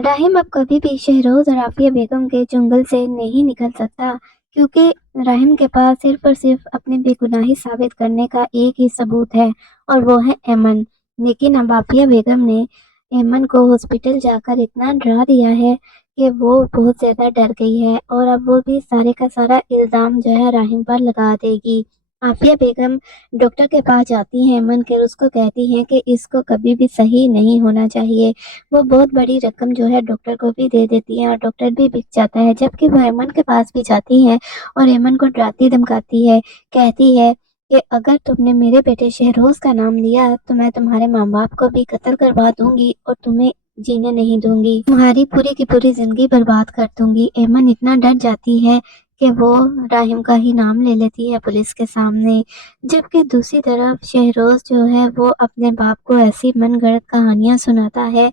राहिम अब कभी भी शहरोज और आफिया बेगम के चंगुल से नहीं निकल सकता, क्योंकि राहिम के पास सिर्फ और सिर्फ अपनी बेगुनाही साबित करने का एक ही सबूत है, और वो है एमन। लेकिन अब आफिया बेगम ने एमन को हॉस्पिटल जाकर इतना डरा दिया है कि वो बहुत ज्यादा डर गई है, और अब वो भी सारे का सारा इल्जाम जो है राहिम पर लगा देगी। आफिया बेगम डॉक्टर के पास जाती हैं एमन के, और उसको कहती हैं कि इसको कभी भी सही नहीं होना चाहिए। वो बहुत बड़ी रकम जो है डॉक्टर को भी दे देती है, और डॉक्टर भी बिक जाता है। जबकि वो एमन के पास भी जाती है और एमन को डराती धमकाती है, कहती है कि अगर तुमने मेरे बेटे शहरोज का नाम लिया तो मैं तुम्हारे माँ बाप को भी कत्ल करवा दूंगी और तुम्हें जीने नहीं दूंगी, तुम्हारी पूरी की पूरी जिंदगी बर्बाद कर दूंगी। एमन इतना डर जाती है कि वो राहिम का ही नाम ले लेती है पुलिस के सामने। जबकि दूसरी तरफ शहरोज जो है वो अपने बाप को ऐसी मनगढ़ंत कहानियां सुनाता है,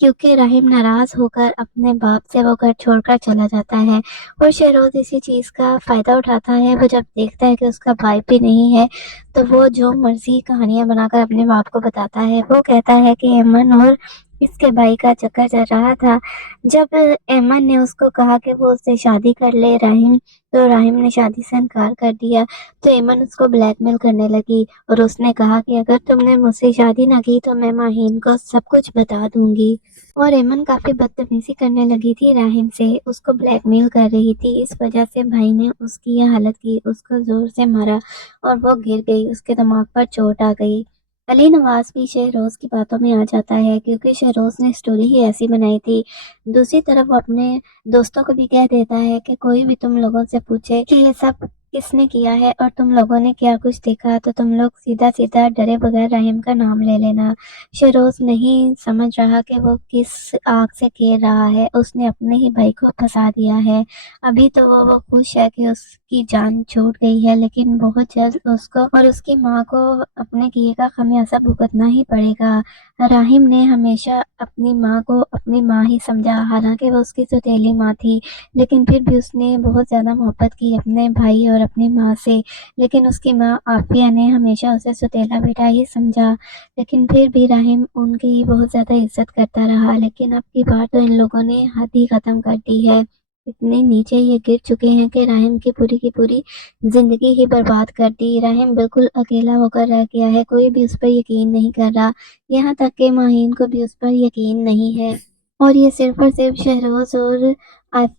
क्योंकि राहिम नाराज होकर अपने बाप से वो घर छोड़कर चला जाता है। और शहरोज इसी चीज का फायदा उठाता है। वो जब देखता है कि उसका भाई भी नहीं है, तो वो जो मर्जी कहानियां बनाकर अपने बाप को बताता है। वो कहता है कि एमन और इसके भाई का चक्कर चल रहा था। जब एमन ने उसको कहा कि वो उससे शादी कर ले राहिम, तो राहिम ने शादी से इनकार कर दिया। तो एमन उसको ब्लैकमेल करने लगी, और उसने कहा कि अगर तुमने मुझसे शादी ना की तो मैं माहीन को सब कुछ बता दूंगी। और एमन काफी बदतमीजी करने लगी थी राहिम से, उसको ब्लैकमेल कर रही थी। इस वजह से भाई ने उसकी यह हालत की, उसको जोर से मारा और वो गिर गई, उसके दिमाग पर चोट आ गई। अली नवाज भी शहरोज की बातों में आ जाता है, क्योंकि शहरोज ने स्टोरी ही ऐसी बनाई थी। दूसरी तरफ वो अपने दोस्तों को भी कह देता है कि कोई भी तुम लोगों से पूछे कि ये सब किसने किया है और तुम लोगों ने क्या कुछ देखा, तो तुम लोग सीधा सीधा डरे बगैर राहिम का नाम ले लेना। शहरोज नहीं समझ रहा कि वो किस आग से खेल रहा है, उसने अपने ही भाई को फंसा दिया है। अभी तो वो खुश है कि उसकी जान छूट गई है, लेकिन बहुत जल्द उसको और उसकी माँ को अपने किए का खमियाजा भुगतना ही पड़ेगा। राहिम ने हमेशा अपनी माँ को अपनी माँ ही समझा, हालांकि वो उसकी सौतेली माँ थी, लेकिन फिर भी उसने बहुत ज्यादा मोहब्बत की अपने भाई और अपनी माँ से। लेकिन उसकी माँ आफिया ने हमेशा उसे सौतेला बेटा ही समझा। लेकिन फिर भी राहिम उनकी बहुत ज्यादा इज्जत करता रहा। लेकिन अब की बार तो इन लोगों ने हद ही खत्म कर दी है। इतने नीचे ये गिर चुके हैं कि राहिम की पूरी जिंदगी ही बर्बाद कर दी। राहिम बिल्कुल अकेला होकर रह गया है, कोई भी उस पर यकीन नहीं कर रहा। यहाँ तक कि माहीन को भी उस पर यकीन नहीं है, और ये सिर्फ और सिर्फ शहरोज और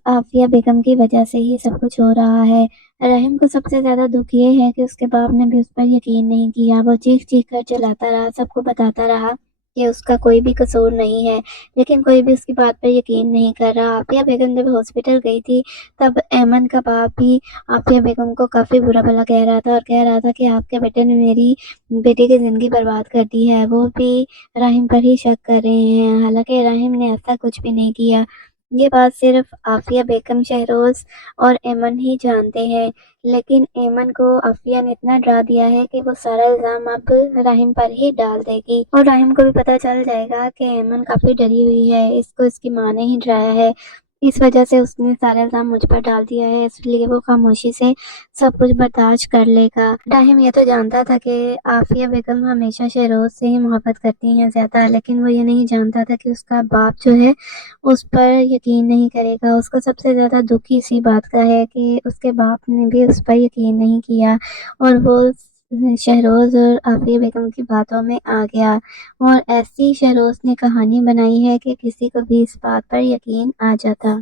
आफिया बेगम की वजह से ही सब कुछ हो रहा है। रहीम को सबसे ज्यादा दुख ये है कि उसके बाप ने भी उस पर यकीन नहीं किया। वो चीख चीख कर चिल्लाता रहा, सबको बताता रहा कि उसका कोई भी कसूर नहीं है, लेकिन कोई भी उसकी बात पर यकीन नहीं कर रहा। आफिया बेगम जब हॉस्पिटल गई थी, तब एमन का बाप भी आफिया बेगम को काफी बुरा भला कह रहा था, और कह रहा था कि आपके बेटे ने मेरी बेटी की जिंदगी बर्बाद कर दी है। वो भी राहिम पर ही शक कर रहे हैं, हालांकि राहिम ने ऐसा कुछ भी नहीं किया। ये बात सिर्फ आफिया बेगम, शहरोज और एमन ही जानते हैं। लेकिन एमन को आफिया ने इतना डरा दिया है कि वो सारा इल्जाम अब राहिम पर ही डाल देगी, और राहिम को भी पता चल जाएगा कि एमन काफी डरी हुई है, इसको इसकी माँ ने ही डराया है। इस वजह से उसने सारा इल्जाम मुझ पर डाल दिया है, इसलिए वो खामोशी से सब कुछ बर्दाश्त कर लेगा। राहिम ये तो जानता था कि आफिया बेगम हमेशा शहरोज से ही मोहब्बत करती हैं ज्यादा, लेकिन वो ये नहीं जानता था कि उसका बाप जो है उस पर यकीन नहीं करेगा। उसको सबसे ज्यादा दुख इसी बात का है कि उसके बाप ने भी उस पर यकीन नहीं किया, और वो शहरोज और आफिया बेगम की बातों में आ गया। और ऐसी शहरोज ने कहानी बनाई है कि किसी को भी इस बात पर यकीन आ जाता।